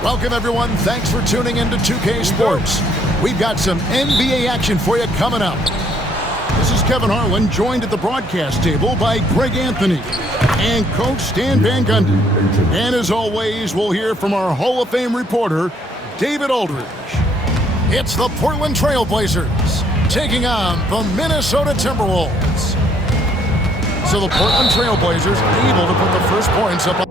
Welcome, everyone. Thanks for tuning in to 2K Sports. We've got some NBA action for you coming up. This is Kevin Harlan, joined at the broadcast table by Greg Anthony and Coach Stan Van Gundy. And as always, we'll hear from our Hall of Fame reporter, David Aldridge. It's the Portland Trail Blazers taking on the Minnesota Timberwolves. So the Portland Trail Blazers able to put the first points up on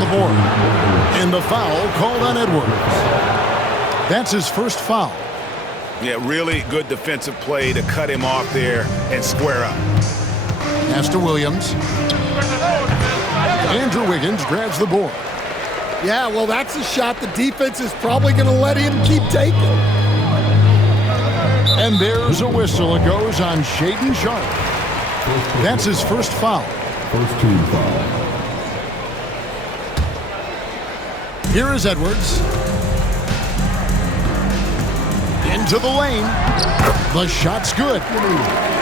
the board. And the foul called on Edwards. That's his first foul. Yeah, really good defensive play to cut him off there and square up. Pass to Williams. Andrew Wiggins grabs the board. Yeah, well, that's a shot the defense is probably going to let him keep taking. And there's a whistle. It goes on Shaedon Sharpe. That's his first foul. First team foul. Here is Edwards. Into the lane. The shot's good.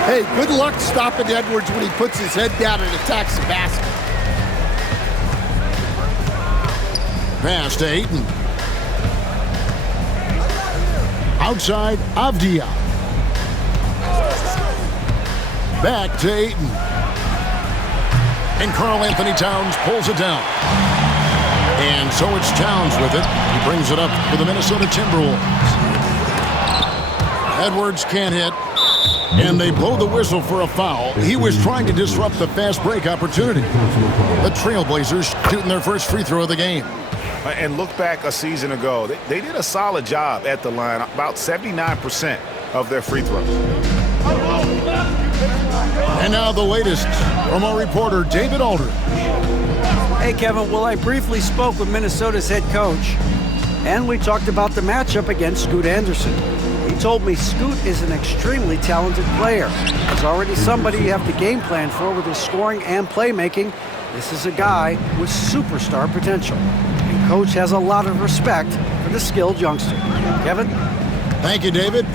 Hey, good luck stopping Edwards when he puts his head down and attacks the basket. Pass to Ayton. Outside, Avdia. Back to Ayton. And Karl Anthony Towns pulls it down. And so it's Towns with it. He brings it up for the Minnesota Timberwolves. Edwards can't hit. And they blow the whistle for a foul. He was trying to disrupt the fast break opportunity. The Trailblazers shooting their first free throw of the game. And look back a season ago. They did a solid job at the line, about 79% of their free throws. And now the latest from our reporter, David Aldridge. Hey, Kevin. Well, I briefly spoke with Minnesota's head coach, and we talked about the matchup against Scoot Anderson. He told me Scoot is an extremely talented player. He's already somebody you have to game plan for with his scoring and playmaking. This is a guy with superstar potential. And Coach has a lot of respect for the skilled youngster. Kevin? Thank you, David.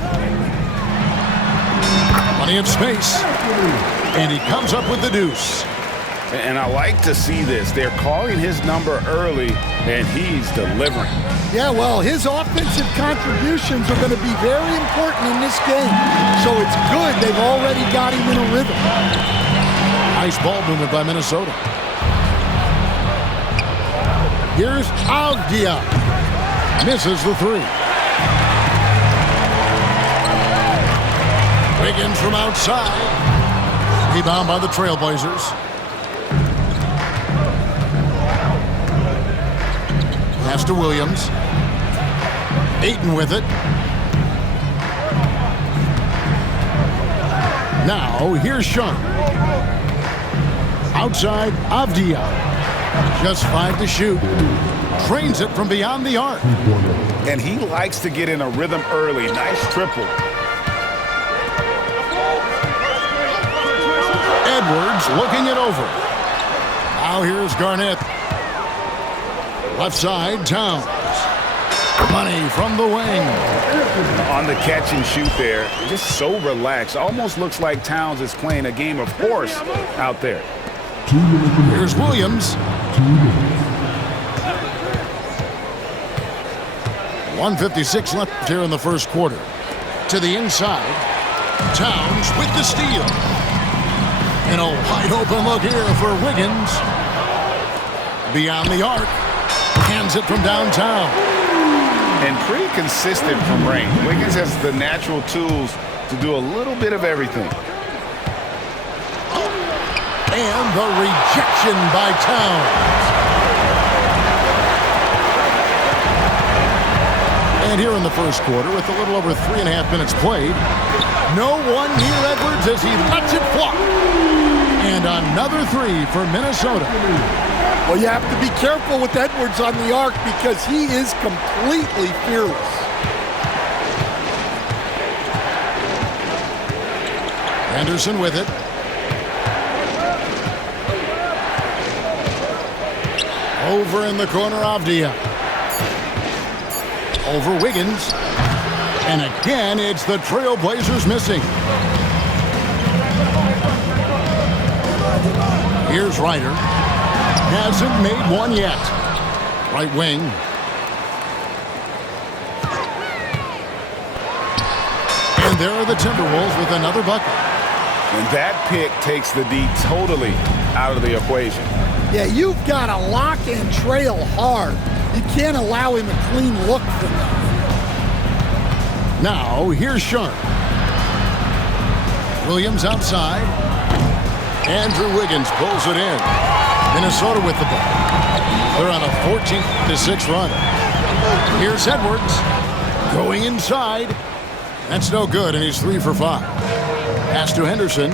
Plenty of space. And he comes up with the deuce. And I like to see this. They're calling his number early, and he's delivering. Yeah, well, his offensive contributions are going to be very important in this game. So it's good they've already got him in a rhythm. Nice ball movement by Minnesota. Here's Avdia. Misses the three. Wiggins from outside. Rebound by the Trailblazers. Pass to Williams. Ayton with it. Now, here's Sharpe. Outside, Avdia. Just 5 to shoot. Trains it from beyond the arc. And he likes to get in a rhythm early. Nice triple. Edwards looking it over. Now here's Garnett. Left side, Towns. Money from the wing. On the catch and shoot there, just so relaxed. Almost looks like Towns is playing a game of horse out there. Here's Williams. 1:56 left here in the first quarter. To the inside. Towns with the steal. And a wide open look here for Wiggins. Beyond the arc. Hands it from downtown. And pretty consistent from range. Wiggins has the natural tools to do a little bit of everything. And the rejection by Towns. And here in the first quarter, with a little over 3.5 minutes played, no one near Edwards as he lets it fly. And another three for Minnesota. Well, you have to be careful with Edwards on the arc because he is completely fearless. Anderson with it. Over in the corner, Avdia. Over Wiggins. And again, it's the Trailblazers missing. Here's Ryder. Hasn't made one yet. Right wing. And there are the Timberwolves with another bucket. And that pick takes the D totally out of the equation. Yeah, you've got to lock and trail hard. You can't allow him a clean look from that. Now, here's Sharp. Williams outside. Andrew Wiggins pulls it in. Minnesota with the ball. They're on a 14-6 run. Here's Edwards. Going inside. That's no good, and he's 3 for 5. Pass to Henderson.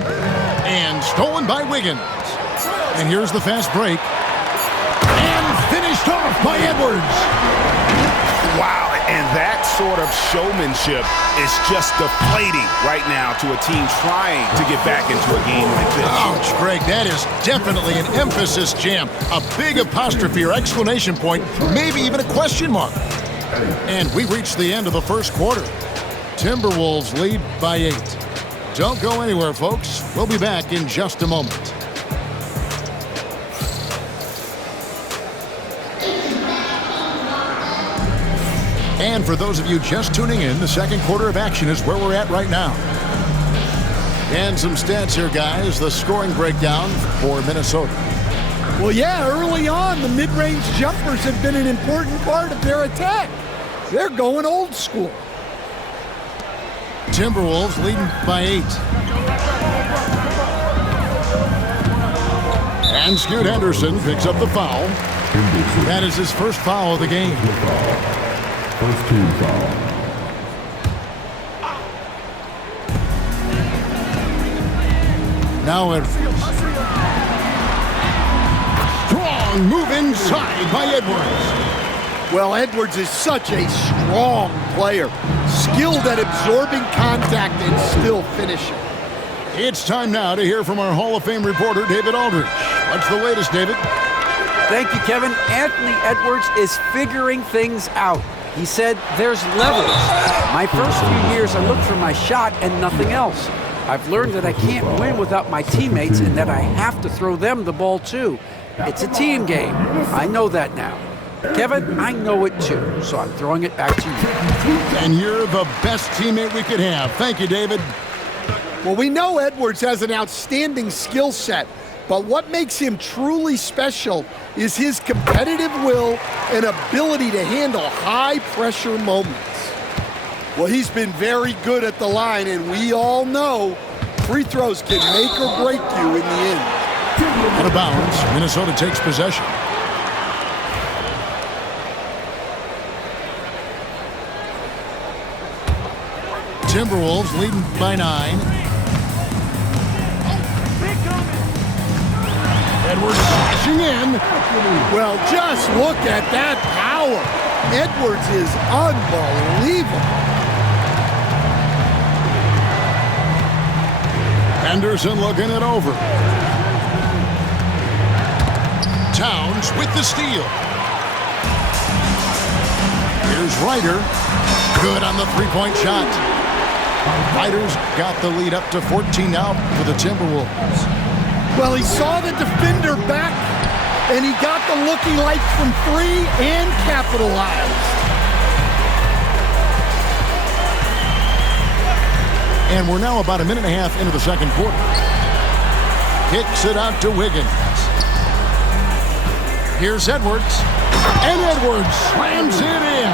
And stolen by Wiggins. And here's the fast break. And finished off by Edwards. Wow, and that sort of showmanship is just deflating right now to a team trying to get back into a game like this. Ouch, Greg, that is definitely an emphasis jam. A big apostrophe or exclamation point, maybe even a question mark. And we reached the end of the first quarter. Timberwolves lead by 8. Don't go anywhere, folks. We'll be back in just a moment. And for those of you just tuning in, the second quarter of action is where we're at right now. And some stats here, guys. The scoring breakdown for Minnesota. Well, yeah, early on, the mid-range jumpers have been an important part of their attack. They're going old school. Timberwolves leading by 8. And Scoot Henderson picks up the foul. That is his first foul of the game. First team foul. Now Edwards. Strong move inside by Edwards. Well, Edwards is such a strong player, skilled at absorbing contact and still finishing. It's time now to hear from our Hall of Fame reporter, David Aldridge. What's the latest, David? Thank you, Kevin. Anthony Edwards is figuring things out. He said there's levels. My first few years, I looked for my shot and nothing else. I've learned that I can't win without my teammates and that I have to throw them the ball too. It's a team game. I know that now. Kevin, I know it too, so I'm throwing it back to you. And you're the best teammate we could have. Thank you, David. Well, we know Edwards has an outstanding skill set, but what makes him truly special is his competitive will and ability to handle high-pressure moments. Well, he's been very good at the line, and we all know free throws can make or break you in the end. Out of bounds, Minnesota takes possession. Timberwolves leading by 9. Edwards slashing in. Well, just look at that power. Edwards is unbelievable. Henderson looking it over. Towns with the steal. Here's Ryder. Good on the three-point shot. Ryder's got the lead up to 14 now for the Timberwolves. Well, he saw the defender back, and he got the looky like from 3 and capitalized. And we're now about a minute and a half into the second quarter. Kicks it out to Wiggins. Here's Edwards. And Edwards slams it in.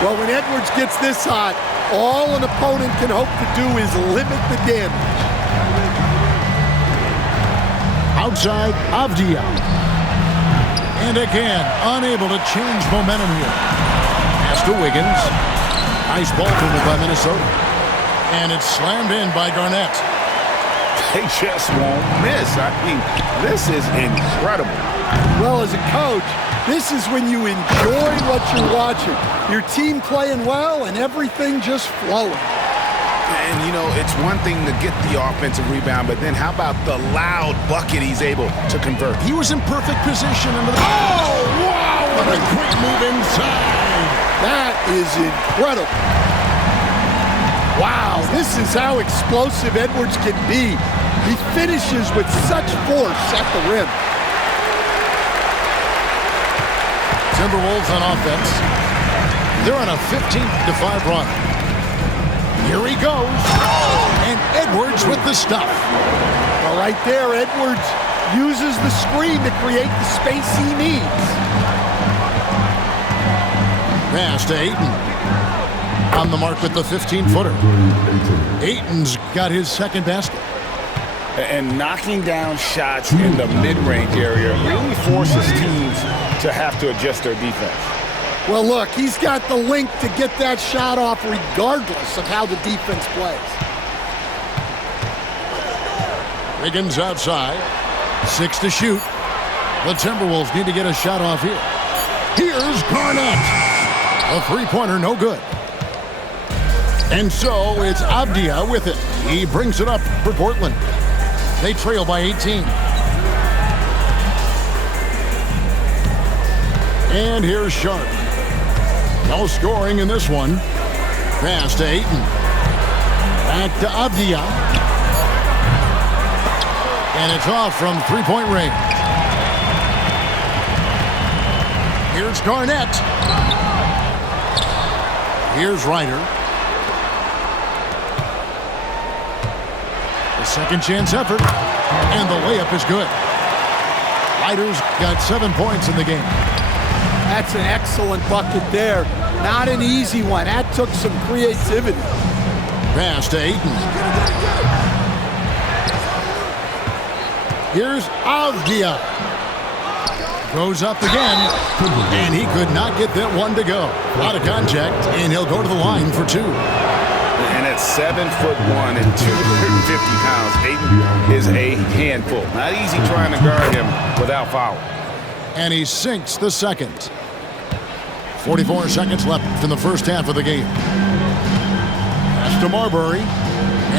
Well, when Edwards gets this hot, all an opponent can hope to do is limit the damage. Outside, Avdia. And again, unable to change momentum here. Pass to Wiggins. Nice ball movement by Minnesota. And it's slammed in by Garnett. They just won't miss. I mean, this is incredible. Well, as a coach, this is when you enjoy what you're watching. Your team playing well and everything just flowing. And, you know, it's one thing to get the offensive rebound, but then how about the loud bucket he's able to convert? He was in perfect position. Oh, wow, what a great move inside. That is incredible. Wow, this is how explosive Edwards can be. He finishes with such force at the rim. Timberwolves on offense. They're on a 15-5 run. Here he goes. And Edwards with the stuff. Well, right there, Edwards uses the screen to create the space he needs. Pass to Ayton. On the mark with the 15-footer. Ayton's got his second basket. And knocking down shots in the mid-range area really forces teams to have to adjust their defense. Well, look, he's got the length to get that shot off regardless of how the defense plays. Wiggins outside. 6 to shoot. The Timberwolves need to get a shot off here. Here's Garnett. A three-pointer, no good. And so it's Avdia with it. He brings it up for Portland. They trail by 18. And here's Sharp. No scoring in this one. Pass to Ayton. Back to Avdia. And it's off from three-point range. Here's Garnett. Here's Ryder. The second chance effort. And the layup is good. Ryder's got 7 points in the game. That's an excellent bucket there. Not an easy one. That took some creativity. Pass to Ayton. Here's Avdia. Goes up again. And he could not get that one to go. Out of contact, and he'll go to the line for two. And at 7'1" and 250 pounds, Ayton is a handful. Not easy trying to guard him without foul. And he sinks the second. 44 seconds left in the first half of the game. Pass to Marbury.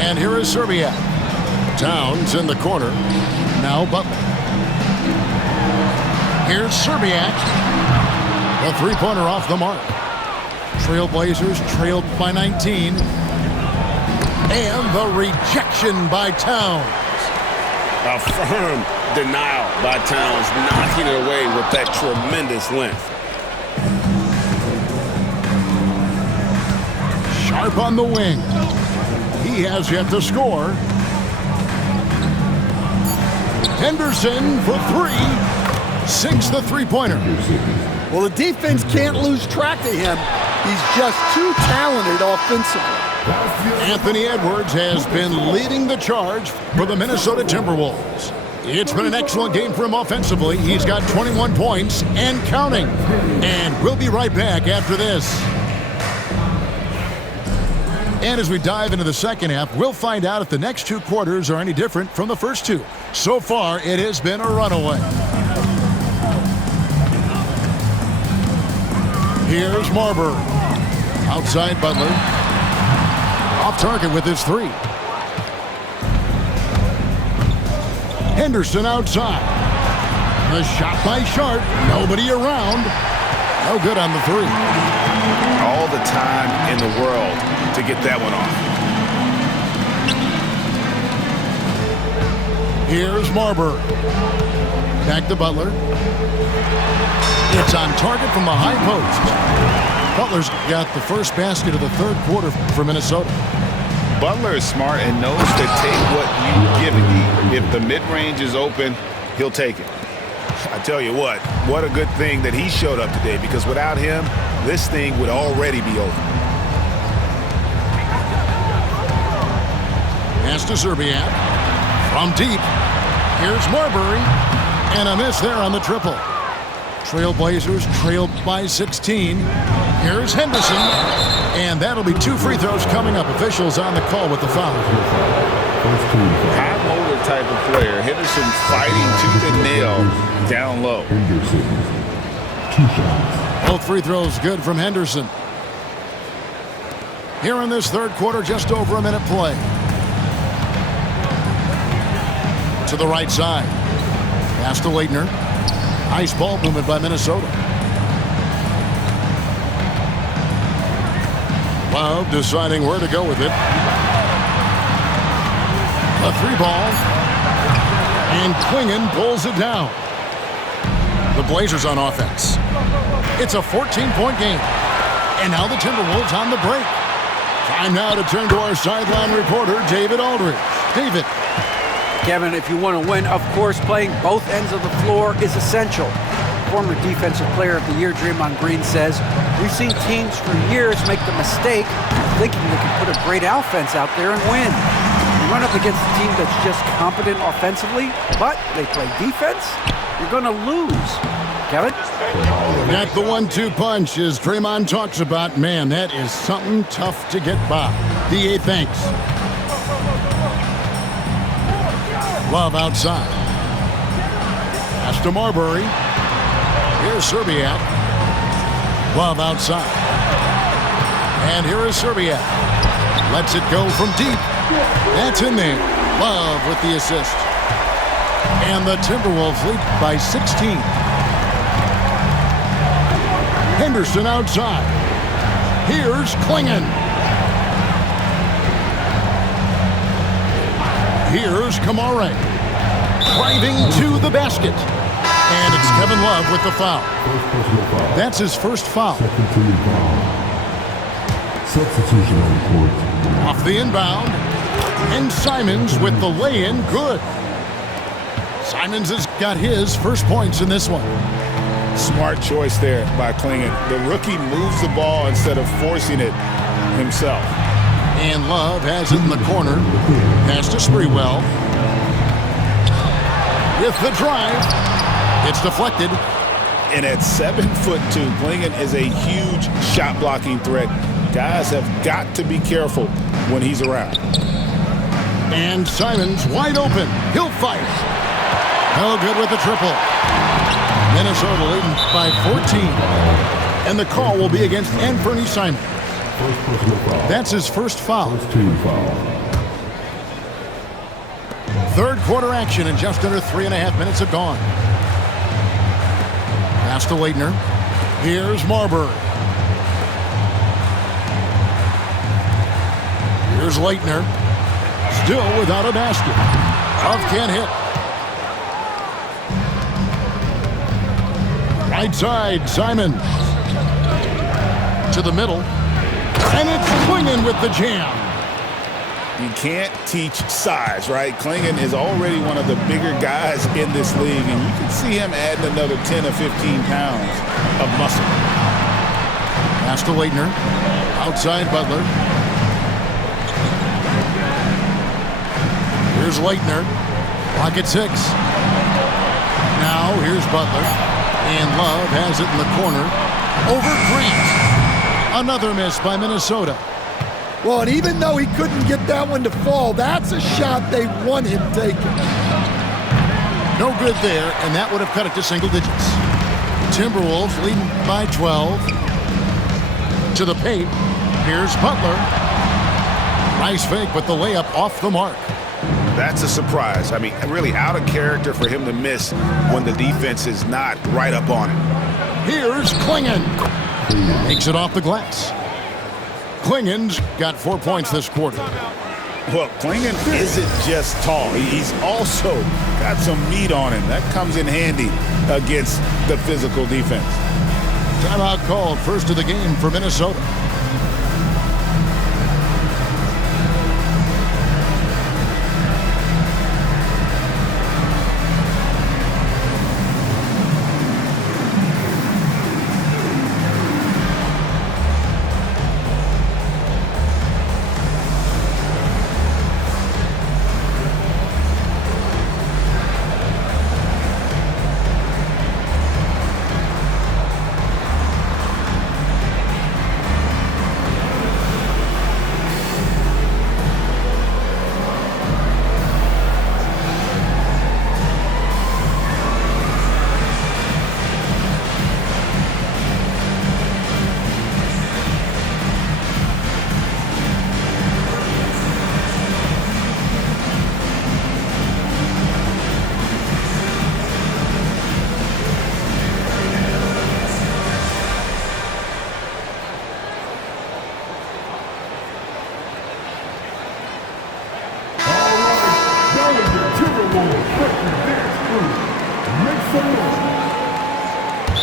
And here is Serbia. Towns in the corner. Now Butler. Here's Serbiak. The three-pointer off the mark. Trailblazers trailed by 19. And the rejection by Towns. A firm denial by Towns, knocking it away with that tremendous length. Sharp on the wing. He has yet to score. Henderson for three. Sinks the three-pointer. Well, the defense can't lose track of him. He's just too talented offensively. Anthony Edwards has been leading the charge for the Minnesota Timberwolves. It's been an excellent game for him offensively. He's got 21 points and counting. And we'll be right back after this. And as we dive into the second half, we'll find out if the next two quarters are any different from the first two. So far, it has been a runaway. Here's Marbury. Outside Butler. Off target with his three. Henderson outside. The shot by Sharp. Nobody around. No good on the three. All the time in the world to get that one off. Here's Marbury. Back to Butler. It's on target from the high post. Butler's got the first basket of the third quarter for Minnesota. Butler is smart and knows to take what you give him. If the mid-range is open, he'll take it. I tell you what a good thing that he showed up today, because without him, this thing would already be over. Pass to Serbiak. From deep. Here's Marbury. And a miss there on the triple. Trailblazers trailed by 16. Here's Henderson. And that'll be two free throws coming up. Officials on the call with the foul. First team foul. High motor type of player. Henderson fighting tooth and nail down low. Henderson. 2 shots. Both free throws good from Henderson. Here in this third quarter, just over a minute play. To the right side. Pass to Leitner. Nice ball movement by Minnesota. Love deciding where to go with it. A 3-ball. And Klingon pulls it down. The Blazers on offense. It's a 14-point game. And now the Timberwolves on the break. Time now to turn to our sideline reporter, David Aldridge. David. Kevin, if you want to win, of course, playing both ends of the floor is essential. Former Defensive Player of the Year Draymond Green says, we've seen teams for years make the mistake of thinking they can put a great offense out there and win. You run up against a team that's just competent offensively, but they play defense, you're going to lose. Kevin? Got the 1-2 punch as Draymond talks about, man, that is something tough to get by. DA thanks. Love outside. Pass to Marbury. Here's Serbiak. Love outside. And here is Serbiak. Lets it go from deep. That's in there. Love with the assist. And the Timberwolves lead by 16. Henderson outside. Here's Klingon. Here's Kamare. Driving to the basket. And it's Kevin Love with the foul. That's his first foul. Second team foul. Substitution on the court. Off the inbound. And Simons with the lay-in, good. Simons has got his first points in this one. Smart choice there by Klingon. The rookie moves the ball instead of forcing it himself. And Love has it in the corner. Pass to Sprewell. With the drive. It's deflected. And at 7'2", Klingon is a huge shot blocking threat. Guys have got to be careful when he's around. And Simons wide open. He'll fire. No good with the triple. Minnesota leading by 14. And the call will be against Anthony Simons. That's his first foul. First team foul. Third quarter action and just under 3.5 minutes have gone. Pass to Leitner. Here's Marbury. Here's Leitner. Still without a basket. Love can't hit. Right side, Simon. To the middle. And it's Klingon with the jam. You can't teach size, right? Klingon is already one of the bigger guys in this league, and you can see him adding another 10 or 15 pounds of muscle. Pass to Leitner. Outside Butler. Here's Leitner. Pocket 6. Now here's Butler. And Love has it in the corner. Over Grant. Another miss by Minnesota. Well, and even though he couldn't get that one to fall, that's a shot they want him taking. No good there, and that would have cut it to single digits. Timberwolves leading by 12. To the paint. Here's Butler. Nice fake, but the layup off the mark. That's a surprise. I mean, really out of character for him to miss when the defense is not right up on him. Here's Klingon. Takes it off the glass. Klingon's got 4 points this quarter. Well, Klingon isn't just tall. He's also got some meat on him. That comes in handy against the physical defense. Timeout called, first of the game for Minnesota.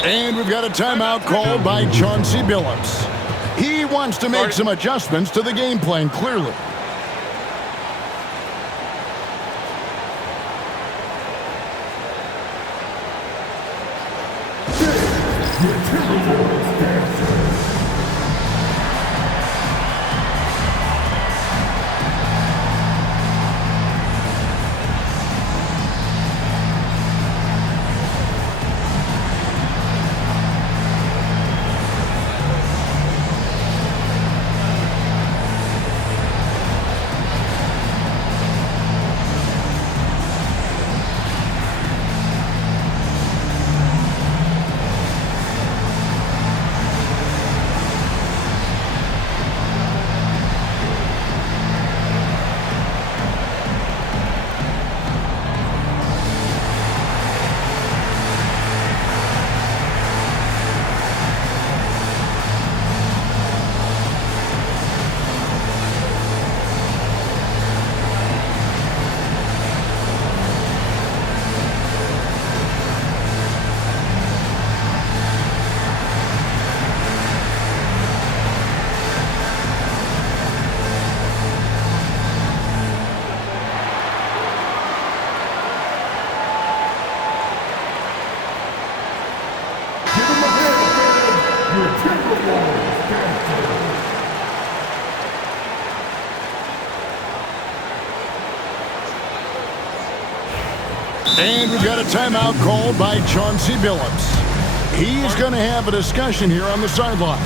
And we've got a timeout called by Chauncey Billups. He wants to make some adjustments to the game plan, clearly. And we've got a timeout called by Chauncey Billups. He's going to have a discussion here on the sideline.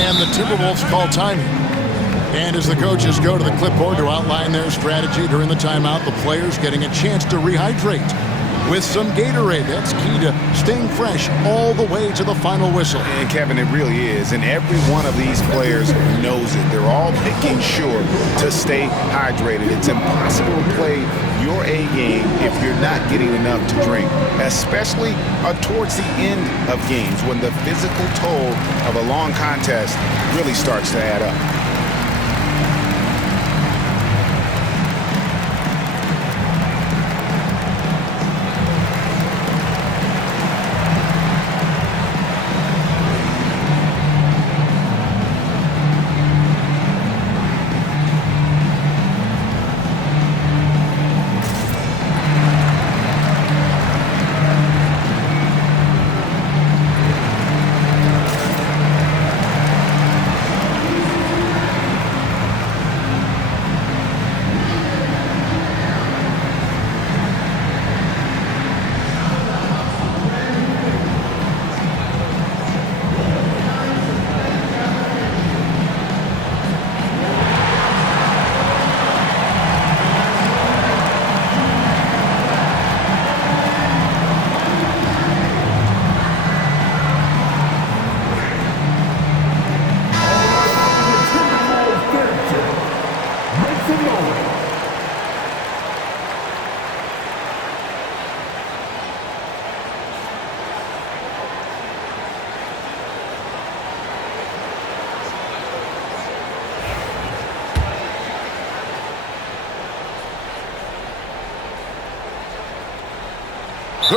And the Timberwolves call timing. And as the coaches go to the clipboard to outline their strategy during the timeout, the players getting a chance to rehydrate with some Gatorade. That's key to staying fresh all the way to the final whistle. And Kevin, it really is. And every one of these players knows it. They're all making sure to stay hydrated. It's impossible to play your A game if you're not getting enough to drink, especially towards the end of games when the physical toll of a long contest really starts to add up.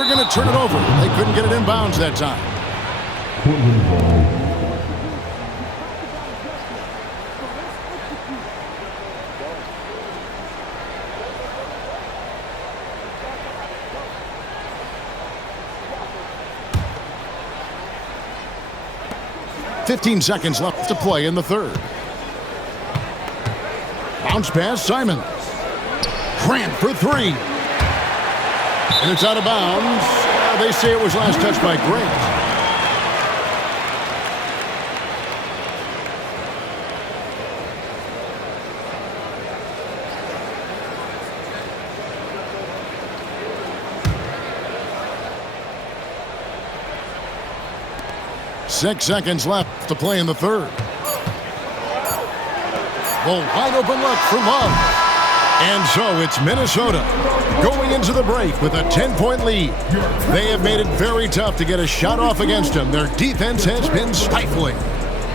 They're going to turn it over. They couldn't get it in bounds that time. Portland ball. "15 seconds left to play in the third. Bounce pass, Simons. Grant for three. And it's out of bounds. They say it was last touched by Grant. Six seconds left to play in the third. The wide open look for Love. And so it's Minnesota going into the break with a 10-point lead. They have made it very tough to get a shot off against them. Their defense has been stifling.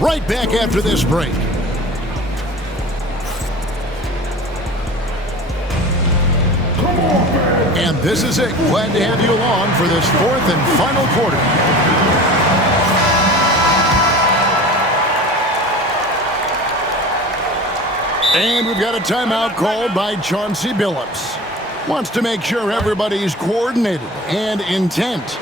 Right back after this break. And this is it. Glad to have you along for this fourth and final quarter. And we've got a timeout called by Chauncey Billups. Wants to make sure everybody's coordinated and intent.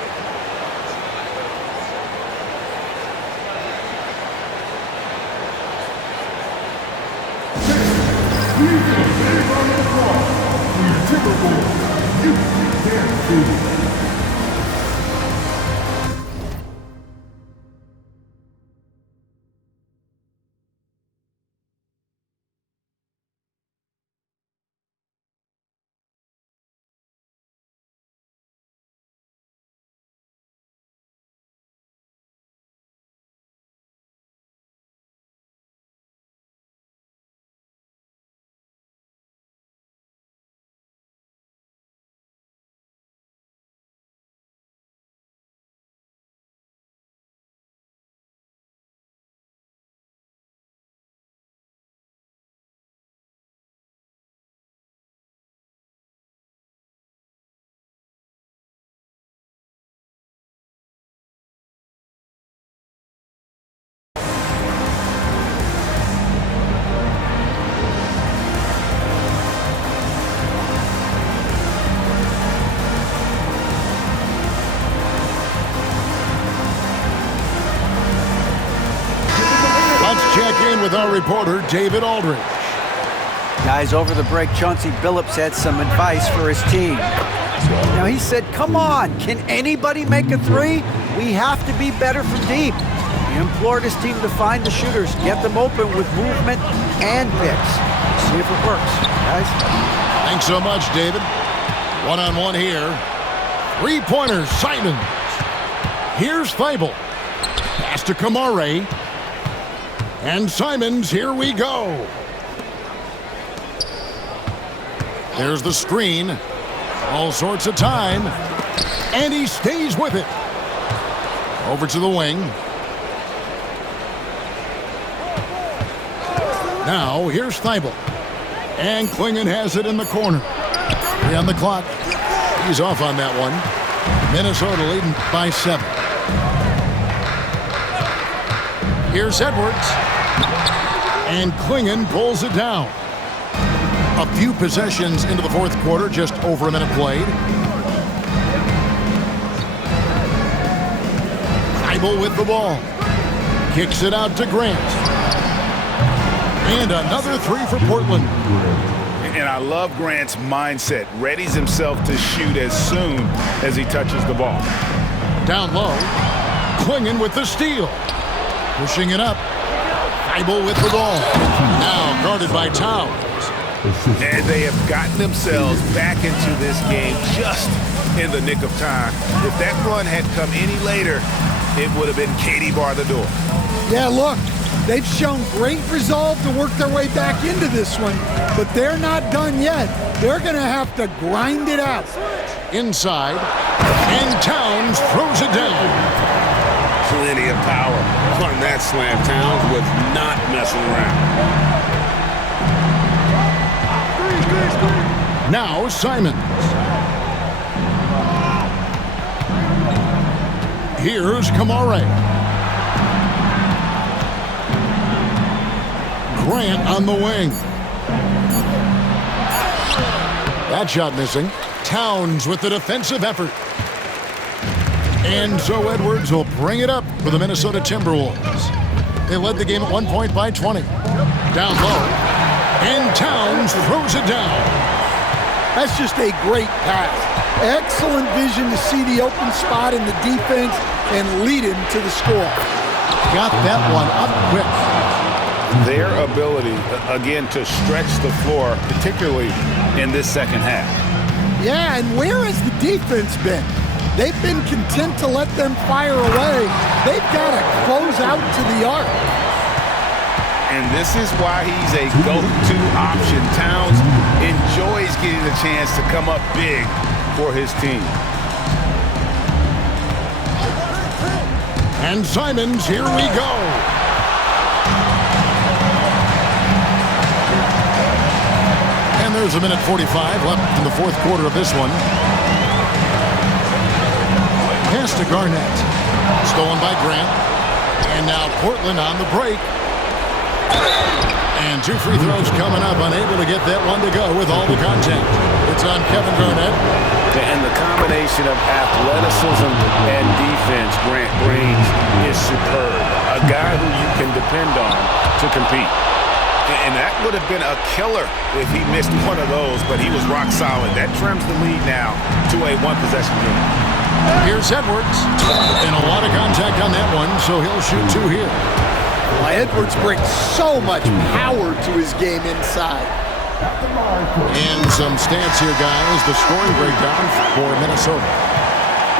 Check in with our reporter, David Aldridge. Guys, over the break, Chauncey Billups had some advice for his team. Now, he said, come on, can anybody make a three? We have to be better from deep. He implored his team to find the shooters, get them open with movement and picks. See if it works, guys. Thanks so much, David. One-on-one here. Three-pointers, Simons. Here's Thibault. Pass to Kamare. And Simons, here we go. There's the screen. All sorts of time. And he stays with it. Over to the wing. Now, here's Thibault. And Clingan has it in the corner. 3 on the clock. He's off on that one. Minnesota leading by 7. Here's Edwards. And Clingan pulls it down. A few possessions into the fourth quarter, just over a minute played. Thibault with the ball. Kicks it out to Grant. And another three for Portland. And I love Grant's mindset. Readies himself to shoot as soon as he touches the ball. Down low. Clingan with the steal. Pushing it up. Thibault with the ball. Now guarded by Towns. And they have gotten themselves back into this game just in the nick of time. If that run had come any later, it would have been Katie bar the door. Yeah, look, they've shown great resolve to work their way back into this one, but they're not done yet. They're going to have to grind it out. Inside, and Towns throws it down. Plenty of power on that slam. Towns was not messing around. Now Simons. Here's Kamare. Grant on the wing. That shot missing. Towns with the defensive effort. And so Edwards will bring it up for the Minnesota Timberwolves. They led the game at 1 point by 20. Down low. And Towns throws it down. That's just a great pass. Excellent vision to see the open spot in the defense and lead him to the score. Got that one up quick. Their ability, again, to stretch the floor, particularly in this second half. Yeah, and where has the defense been? They've been content to let them fire away. They've got to close out to the arc. And this is why he's a go-to option. Towns enjoys getting the chance to come up big for his team. And Simons, here we go. And there's a minute 45 left in the fourth quarter of this one. Pass to Garnett. Stolen by Grant. And now Portland on the break. And 2 free throws coming up. Unable to get that one to go with all the contact. It's on Kevin Garnett. And the combination of athleticism and defense Grant brings is superb. A guy who you can depend on to compete. And that would have been a killer if he missed one of those, but he was rock solid. That trims the lead now to a one-possession game. Here's Edwards. And a lot of contact on that one, so he'll shoot 2 here. Well, Edwards brings so much power to his game inside. And some stats here, guys. The scoring breakdown for Minnesota.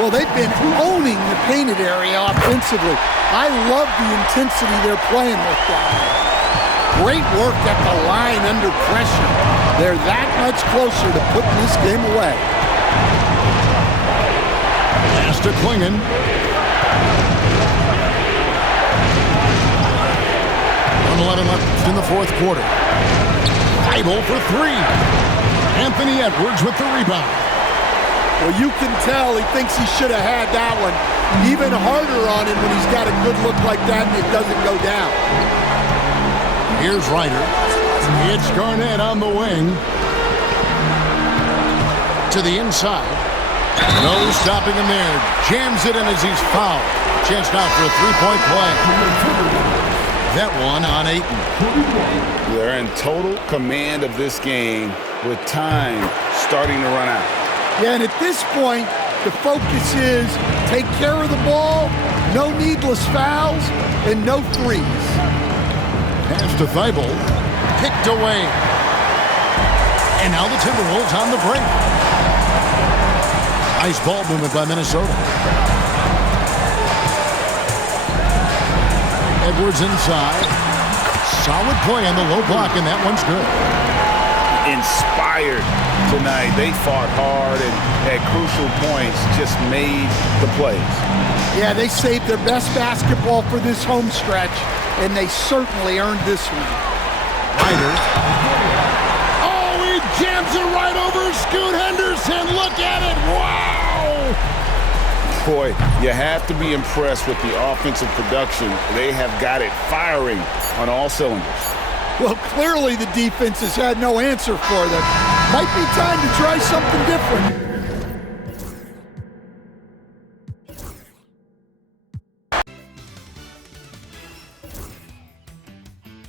Well, they've been owning the painted area offensively. I love the intensity they're playing with down there. Great work at the line under pressure. They're that much closer to putting this game away. Pass to Klingon. 1:11 left in the fourth quarter. Idle for 3. Anthony Edwards with the rebound. Well, you can tell he thinks he should have had that one. Even harder on him when he's got a good look like that and it doesn't go down. Here's Ryder. It's Garnett on the wing. To the inside. No stopping him there. Jams it in as he's fouled. Chance now for a 3-point play. That one on Ayton. They're in total command of this game with time starting to run out. Yeah, and at this point, the focus is take care of the ball, no needless fouls, and no threes. Pass to Thibault. Picked away. And now the Timberwolves on the break. Nice ball movement by Minnesota. Edwards inside. Solid play on the low block, and that one's good. Inspired tonight. They fought hard and at crucial points just made the plays. Yeah, they saved their best basketball for this home stretch, and they certainly earned this one. Ryder. Oh, he jams it right over Scoot Henderson. Look at it. Wow. Boy, you have to be impressed with the offensive production. They have got it firing on all cylinders. Well, clearly the defense has had no answer for them. Might be time to try something different.